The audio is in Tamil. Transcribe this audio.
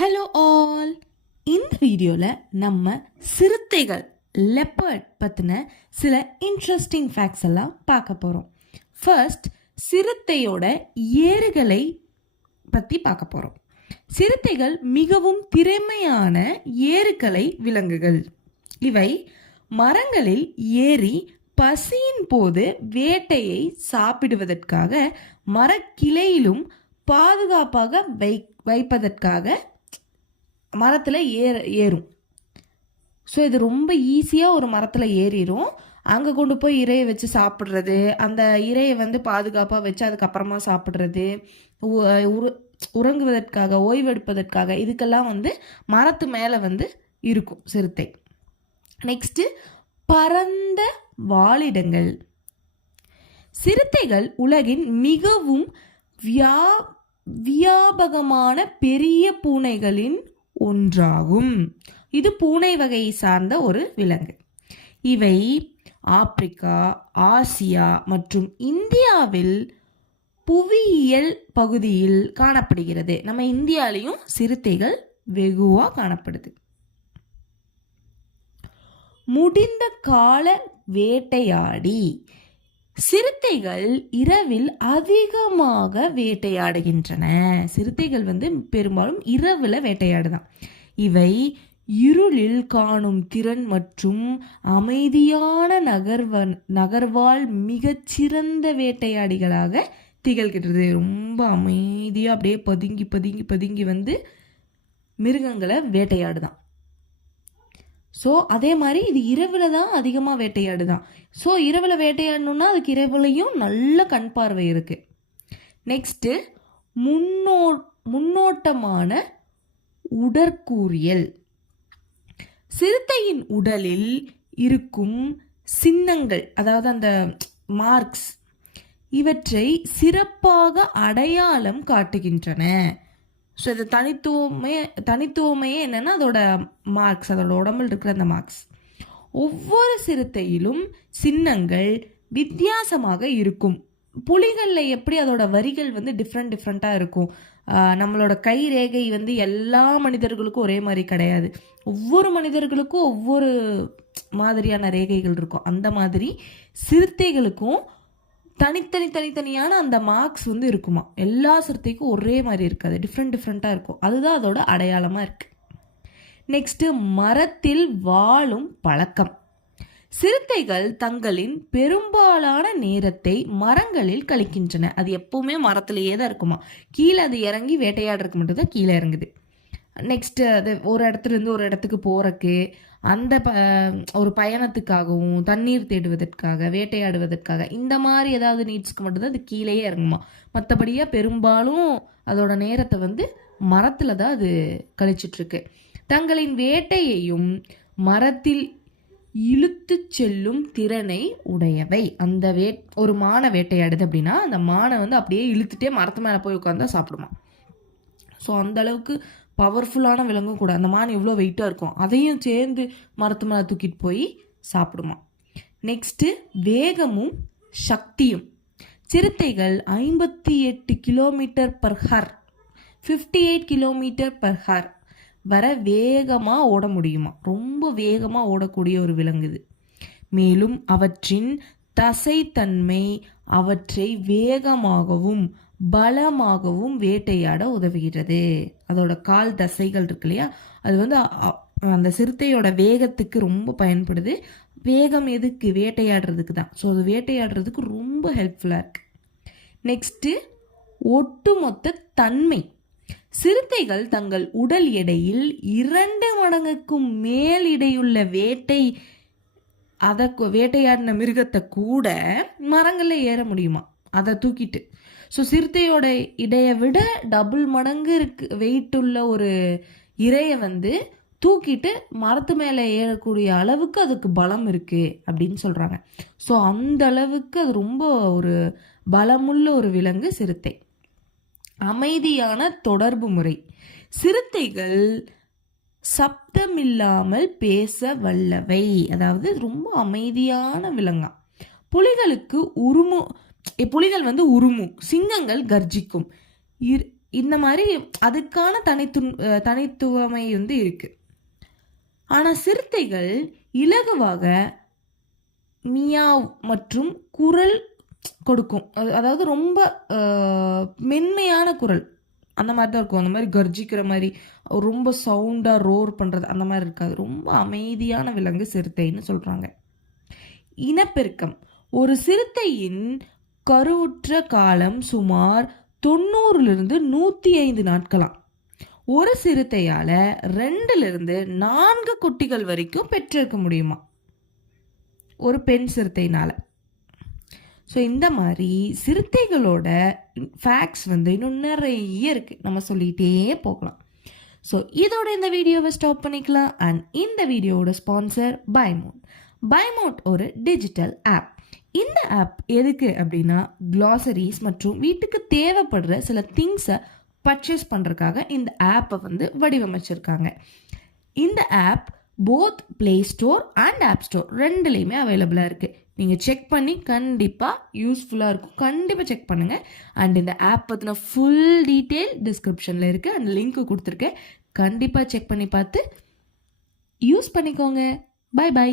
Hello all. இந்த வீடியோவில் நம்ம சிறுத்தைகள் லெப்பர்ட் பற்றின சில இன்ட்ரெஸ்டிங் ஃபேக்ட்ஸ் எல்லாம் பார்க்க போகிறோம். ஃபர்ஸ்ட், சிறுத்தையோட ஏறுகளை பற்றி பார்க்க போகிறோம். சிறுத்தைகள் மிகவும் திறமையான ஏறுகலை விலங்குகள். இவை மரங்களில் ஏறி பசியின் போது வேட்டையை சாப்பிடுவதற்காக மரக்கிளையிலும் பாதுகாப்பாக வைப்பதற்காக மரத்தில் ஏறும். ஸோ இது ரொம்ப ஈஸியாக ஒரு மரத்தில் ஏறிடும். அங்கே கொண்டு போய் இரையை வச்சு சாப்பிட்றது, அந்த இரையை பாதுகாப்பாக வச்சு அதுக்கப்புறமா சாப்பிட்றது, உறங்குவதற்காக ஓய்வெடுப்பதற்காக இதுக்கெல்லாம் மரத்து மேலே இருக்கும் சிறுத்தை. நெக்ஸ்ட்டு, பரந்த வாழிடங்கள். சிறுத்தைகள் உலகின் மிகவும் வியாபகமான பெரிய பூனைகளின் ஒன்றாகும். இது பூனை வகையை சார்ந்த ஒரு விலங்கு. இவை ஆப்பிரிக்கா, ஆசியா மற்றும் இந்தியாவில் புவியியல் பகுதியில் காணப்படுகிறது. நம்ம இந்தியாலையும் சிறுத்தைகள் வெகுவாக காணப்படுது. முடிந்த கால வேட்டையாடி. சிறுத்தைகள் இரவில் அதிகமாக வேட்டையாடுகின்றன. சிறுத்தைகள் பெரும்பாலும் இரவில் வேட்டையாடுதான். இவை இருளில் காணும் திறன் மற்றும் அமைதியான நகர்வால் மிகச்சிறந்த வேட்டையாடிகளாக திகழ்கிறது. ரொம்ப அமைதியாக அப்படியே பதுங்கி பதுங்கி பதுங்கி மிருகங்களை வேட்டையாடுதான். ஸோ அதே மாதிரி இது இரவில் தான் அதிகமாக வேட்டையாடுதான். ஸோ இரவில் வேட்டையாடணுன்னா அதுக்கு இரவுலையும் நல்ல கண் பார்வை இருக்குது. நெக்ஸ்ட்டு, முன்னோட்டமான உடற்கூறியல். சிறுத்தையின் உடலில் இருக்கும் சின்னங்கள், அதாவது அந்த மார்க்ஸ், இவற்றை சிறப்பாக அடையாளம் காட்டுகின்றன. ஸோ இது தனித்துவமையே என்னென்னா அதோட மார்க்ஸ், அதோட உடம்பில் இருக்கிற அந்த மார்க்ஸ். ஒவ்வொரு சிறுத்தையிலும் சின்னங்கள் வித்தியாசமாக இருக்கும். புலிகளில் எப்படி அதோட வரிகள் டிஃப்ரெண்ட்டாக இருக்கும். நம்மளோட கை ரேகை எல்லா மனிதர்களுக்கும் ஒரே மாதிரி கிடையாது. ஒவ்வொரு மனிதர்களுக்கும் ஒவ்வொரு மாதிரியான ரேகைகள் இருக்கும். அந்த மாதிரி சிறுத்தைகளுக்கும் தனித்தனியான அந்த மார்க்ஸ் இருக்குமா. எல்லா சிறுத்தைக்கும் ஒரே மாதிரி இருக்காது, டிஃப்ரெண்ட்டாக இருக்கும். அதுதான் அதோட அடையாளமாக இருக்குது. நெக்ஸ்ட்டு, மரத்தில் வாழும் பழக்கம். சிறுத்தைகள் தங்களின் பெரும்பாலான நேரத்தை மரங்களில் கழிக்கின்றன. அது எப்பவுமே மரத்திலேயே தான் இருக்குமா. கீழே அது இறங்கி வேட்டையாடுறதுக்கு மட்டும்தான் கீழே இறங்குது. நெக்ஸ்ட்டு, அது ஒரு இடத்துலேருந்து ஒரு இடத்துக்கு போகிறக்கு, அந்த ஒரு பயணத்துக்காகவும் தண்ணீர் தேடுவதற்காக, வேட்டையாடுவதற்காக, இந்த மாதிரி ஏதாவது நீட்ஸ்க்கு மட்டும்தான் அது கீழேயே இறங்குமா. மற்றபடியாக பெரும்பாலும் அதோட நேரத்தை மரத்தில் தான் அது கழிச்சிட்ருக்கு. தங்களின் வேட்டையையும் மரத்தில் இழுத்து செல்லும் திறனை உடையவை. அந்த ஒரு மானை வேட்டையாடுது அப்படின்னா அந்த மானை அப்படியே இழுத்துட்டே மரத்து மேலே போய் உட்காந்து சாப்பிடுமா. ஸோ அந்த அளவுக்கு பவர்ஃபுல்லான விலங்கும் கூட. அந்த மான் எவ்வளோ வெயிட்டாக இருக்கும், அதையும் சேர்ந்து மரத்து மேலே தூக்கிட்டு போய் சாப்பிடுமா. நெக்ஸ்ட்டு, வேகமும் சக்தியும். சிறுத்தைகள் 58 kilometre per hour 58 kilometre per hour வர வேகமாக ஓட முடியுமா. ரொம்ப வேகமாக ஓடக்கூடிய ஒரு விலங்குது. மேலும் அவற்றின் தசைத்தன்மை அவற்றை வேகமாகவும் பலமாகவும் வேட்டையாட உதவுகிறது. அதோட கால் தசைகள் இருக்கு இல்லையா, அது அந்த சிறுத்தையோட வேகத்துக்கு ரொம்ப பயன்படுது. வேகம் எதுக்கு? வேட்டையாடுறதுக்கு தான். ஸோ அது வேட்டையாடுறதுக்கு ரொம்ப ஹெல்ப்ஃபுல்லாக இருக்கு. நெக்ஸ்ட்டு, ஒட்டுமொத்த தன்மை. சிறுத்தைகள் தங்கள் உடல் எடையில் 2 மடங்குக்கும் மேல் இடையுள்ள வேட்டையாடின மிருகத்தை கூட மரங்களில் ஏற முடியுமா அதை தூக்கிட்டு. ஸோ சிறுத்தையோட இடையை விட டபுள் மடங்கு வெயிட் உள்ள ஒரு இரையை தூக்கிட்டு மரத்து மேலே ஏறக்கூடிய அளவுக்கு அதுக்கு பலம் இருக்குது அப்படின்னு சொல்கிறாங்க. ஸோ அந்த அளவுக்கு அது ரொம்ப ஒரு பலமுள்ள ஒரு விலங்கு சிறுத்தை. அமைதியான தொடர்பு முறை. சிறுத்தைகள் சப்தமில்லாமல் பேச வல்லவை, அதாவது ரொம்ப அமைதியான விலங்கா. புலிகள் உருமும், சிங்கங்கள் கர்ஜிக்கும். இந்த மாதிரி அதுக்கான தனித்துவமை வந்து இருக்குது. ஆனால் சிறுத்தைகள் இலகுவாக மியாவ் மற்றும் குரல் கொடுக்கும். அதாவது ரொம்ப மென்மையான குரல் அந்த மாதிரி தான் இருக்கும். அந்த மாதிரி கர்ஜிக்கிற மாதிரி ரொம்ப சவுண்டாக ரோர் பண்ணுறது அந்த மாதிரி இருக்காது. ரொம்ப அமைதியான விலங்கு சிறுத்தைன்னு சொல்கிறாங்க. இனப்பெருக்கம். ஒரு சிறுத்தையின் கருவுற்ற காலம் சுமார் 90 to 105 நாட்களாம். ஒரு சிறுத்தையால் 2 to 4 குட்டிகள் வரைக்கும் பெற்றெடுக்க முடியுமா ஒரு பெண் சிறுத்தையினால். ஸோ இந்த மாதிரி சிறுத்தைகளோட ஃபேக்ட்ஸ் வந்து இன்னும் நிறைய இருக்குது, நம்ம சொல்லிகிட்டே போகலாம். ஸோ இதோட இந்த வீடியோவை ஸ்டாப் பண்ணிக்கலாம். அண்ட் இந்த வீடியோவோட ஸ்பான்சர் பைமோட் ஒரு டிஜிட்டல் ஆப். இந்த ஆப் எதுக்கு அப்படின்னா க்ளாசரிஸ் மற்றும் வீட்டுக்கு தேவைப்படுற சில திங்ஸை பர்ச்சேஸ் பண்ணுறதுக்காக இந்த ஆப்பை வந்து வடிவமைச்சிருக்காங்க. இந்த app both play store and app store ரெண்டுலேயுமே அவைலபிளாக இருக்குது. நீங்கள் செக் பண்ணி கண்டிப்பாக யூஸ்ஃபுல்லாக இருக்கும். கண்டிப்பாக செக் பண்ணுங்கள். அண்ட் இந்த ஆப் பற்றின ஃபுல் டீட்டெயில் டிஸ்கிரிப்ஷனில் இருக்குது. அண்ட் லிங்க்கு கொடுத்துருக்கேன். கண்டிப்பாக செக் பண்ணி பார்த்து யூஸ் பண்ணிக்கோங்க. பை.